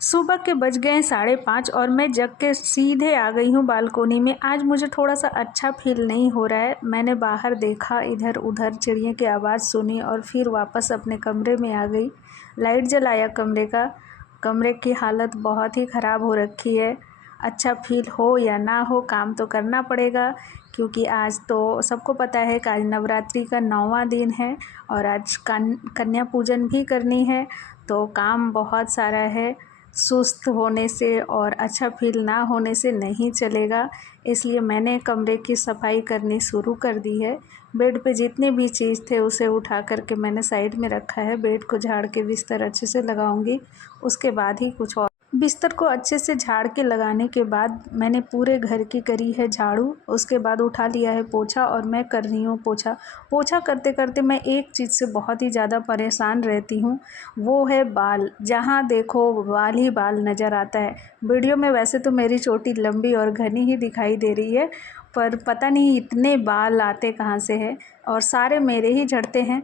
सुबह के बज गए 5:30 और मैं जग के सीधे आ गई हूँ बालकोनी में। आज मुझे थोड़ा-सा अच्छा फ़ील नहीं हो रहा है। मैंने बाहर देखा, इधर-उधर चिड़ियों की आवाज़ सुनी और फिर वापस अपने कमरे में आ गई। लाइट जलाया कमरे का। कमरे की हालत बहुत ही ख़राब हो रखी है। अच्छा फ़ील हो या ना हो, काम तो करना पड़ेगा, क्योंकि आज तो सबको पता है कि आज नवरात्रि का 9वां दिन है और आज कन्या पूजन भी करनी है, तो काम बहुत सारा है। सुस्त होने से और अच्छा फ़ील ना होने से नहीं चलेगा, इसलिए मैंने कमरे की सफाई करनी शुरू कर दी है। बेड पे जितने भी चीज़ थे उसे उठा कर के मैंने साइड में रखा है। बेड को झाड़ के बिस्तर अच्छे से लगाऊंगी, उसके बाद ही कुछ और। बिस्तर को अच्छे से झाड़ के लगाने के बाद मैंने पूरे घर की करी है झाड़ू, उसके बाद उठा लिया है पोछा और मैं कर रही हूँ पोछा। पोछा करते करते मैं एक चीज़ से बहुत ही ज़्यादा परेशान रहती हूँ, वो है बाल। जहाँ देखो बाल ही बाल नज़र आता है। वीडियो में वैसे तो मेरी चोटी लंबी और घनी ही दिखाई दे रही है, पर पता नहीं इतने बाल आते कहाँ से हैं, और सारे मेरे ही झड़ते हैं।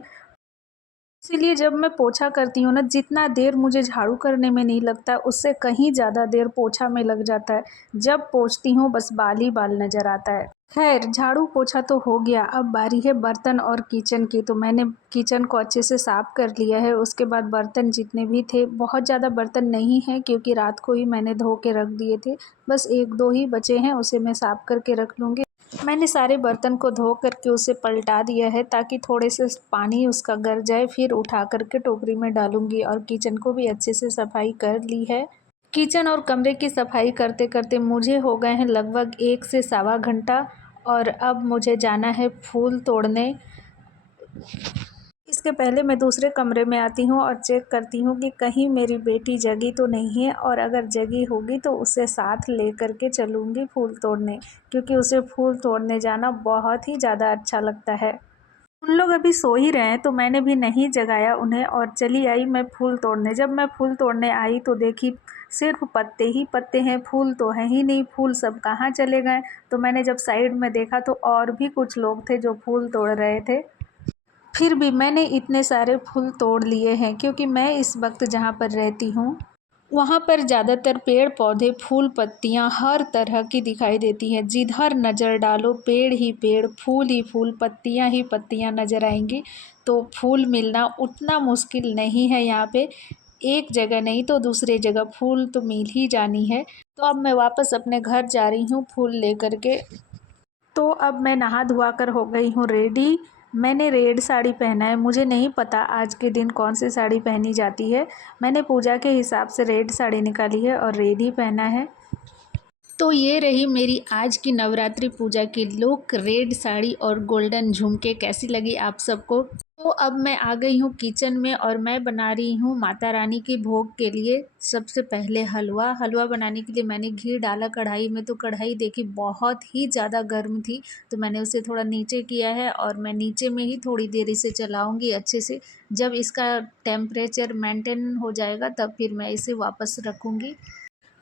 इसीलिए जब मैं पोछा करती हूँ ना, जितना देर मुझे झाड़ू करने में नहीं लगता, उससे कहीं ज़्यादा देर पोछा में लग जाता है। जब पोंछती हूँ बस बाल ही बाल नज़र आता है। खैर, झाड़ू पोछा तो हो गया, अब बारी है बर्तन और किचन की। तो मैंने किचन को अच्छे से साफ़ कर लिया है। उसके बाद बर्तन जितने भी थे, बहुत ज़्यादा बर्तन नहीं हैं क्योंकि रात को ही मैंने धो के रख दिए थे। बस 1-2 ही बचे हैं, उसे मैं साफ़ करके रख लूँगी। मैंने सारे बर्तन को धो करके उसे पलटा दिया है ताकि थोड़े से पानी उसका गर जाए, फिर उठा करके टोकरी में डालूंगी। और किचन को भी अच्छे से सफाई कर ली है। किचन और कमरे की सफाई करते करते मुझे हो गए हैं लगभग 1 से सवा घंटा, और अब मुझे जाना है फूल तोड़ने। इसके पहले मैं दूसरे कमरे में आती हूँ और चेक करती हूँ कि कहीं मेरी बेटी जगी तो नहीं है, और अगर जगी होगी तो उसे साथ ले कर के चलूँगी फूल तोड़ने, क्योंकि उसे फूल तोड़ने जाना बहुत ही ज़्यादा अच्छा लगता है। उन लोग अभी सो ही रहे हैं तो मैंने भी नहीं जगाया उन्हें और चली आई मैं फूल तोड़ने। जब मैं फूल तोड़ने आई तो देखी सिर्फ पत्ते ही पत्ते हैं, फूल तो हैं ही नहीं। फूल सब कहाँ चले गए? तो मैंने जब साइड में देखा तो और भी कुछ लोग थे जो फूल तोड़ रहे थे। फिर भी मैंने इतने सारे फूल तोड़ लिए हैं क्योंकि मैं इस वक्त जहाँ पर रहती हूँ वहाँ पर ज़्यादातर पेड़ पौधे, फूल पत्तियाँ हर तरह की दिखाई देती हैं। जिधर नज़र डालो पेड़ ही पेड़, फूल ही फूल, पत्तियाँ ही पत्तियाँ नज़र आएंगी। तो फूल मिलना उतना मुश्किल नहीं है यहाँ पे। एक जगह नहीं तो दूसरे जगह फूल तो मिल ही जानी है। तो अब मैं वापस अपने घर जा रही हूँ फूल लेकर के। तो अब मैं नहा धुआ कर हो गई हूँ रेडी। मैंने रेड साड़ी पहना है। मुझे नहीं पता आज के दिन कौन सी साड़ी पहनी जाती है। मैंने पूजा के हिसाब से रेड साड़ी निकाली है और रेड ही पहना है। तो ये रही मेरी आज की नवरात्रि पूजा की लुक, रेड साड़ी और गोल्डन झुमके। कैसी लगी आप सबको? तो अब मैं आ गई हूँ किचन में और मैं बना रही हूँ माता रानी के भोग के लिए सबसे पहले हलवा बनाने के लिए मैंने घी डाला कढ़ाई में। तो कढ़ाई देखी बहुत ही ज़्यादा गर्म थी, तो मैंने उसे थोड़ा नीचे किया है और मैं नीचे में ही थोड़ी देर इसे चलाऊँगी अच्छे से। जब इसका टेम्परेचर मेंटेन हो जाएगा तब फिर मैं इसे वापस रखूँगी।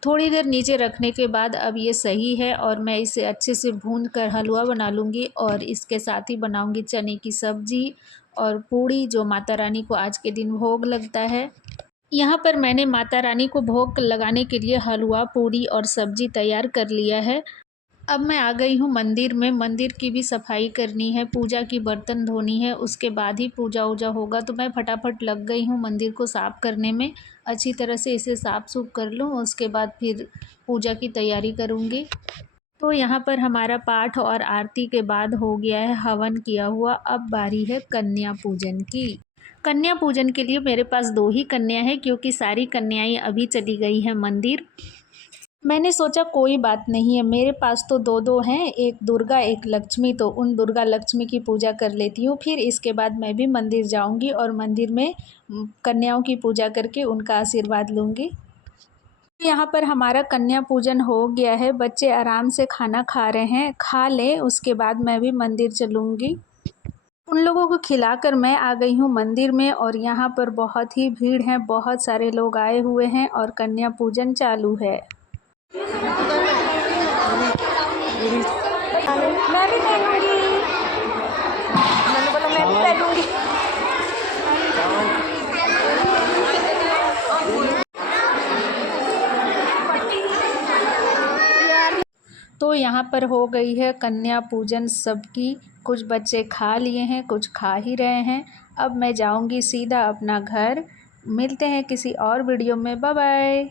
थोड़ी देर नीचे रखने के बाद अब ये सही है और मैं इसे अच्छे से भून कर हलवा बना लूँगी। और इसके साथ ही बनाऊँगी चने की सब्ज़ी और पूड़ी, जो माता रानी को आज के दिन भोग लगता है। यहाँ पर मैंने माता रानी को भोग लगाने के लिए हलवा, पूड़ी और सब्ज़ी तैयार कर लिया है। अब मैं आ गई हूँ मंदिर में। मंदिर की भी सफाई करनी है, पूजा की बर्तन धोनी है, उसके बाद ही पूजा वूजा होगा। तो मैं फटाफट लग गई हूँ मंदिर को साफ़ करने में। अच्छी तरह से इसे साफ़ सूफ कर लूँ, उसके बाद फिर पूजा की तैयारी करूँगी। तो यहाँ पर हमारा पाठ और आरती के बाद हो गया है हवन किया हुआ। अब बारी है कन्या पूजन की। कन्या पूजन के लिए मेरे पास 2 ही कन्या हैं क्योंकि सारी कन्याएं अभी चली गई हैं मंदिर। मैंने सोचा कोई बात नहीं है, मेरे पास तो 2-2 हैं, एक दुर्गा एक लक्ष्मी। तो उन दुर्गा लक्ष्मी की पूजा कर लेती हूँ, फिर इसके बाद मैं भी मंदिर जाऊँगी और मंदिर में कन्याओं की पूजा करके उनका आशीर्वाद लूँगी। यहाँ पर हमारा कन्या पूजन हो गया है। बच्चे आराम से खाना खा रहे हैं, खा लें उसके बाद मैं भी मंदिर चलूँगी। उन लोगों को खिलाकर मैं आ गई हूँ मंदिर में और यहाँ पर बहुत ही भीड़ है, बहुत सारे लोग आए हुए हैं और कन्या पूजन चालू है। मैं भी पहनूंगी। मैंने बोला मैं भी पहनूंगी। तो यहाँ पर हो गई है कन्या पूजन सबकी। कुछ बच्चे खा लिए हैं, कुछ खा ही रहे हैं। अब मैं जाऊँगी सीधा अपना घर। मिलते हैं किसी और वीडियो में। Bye bye.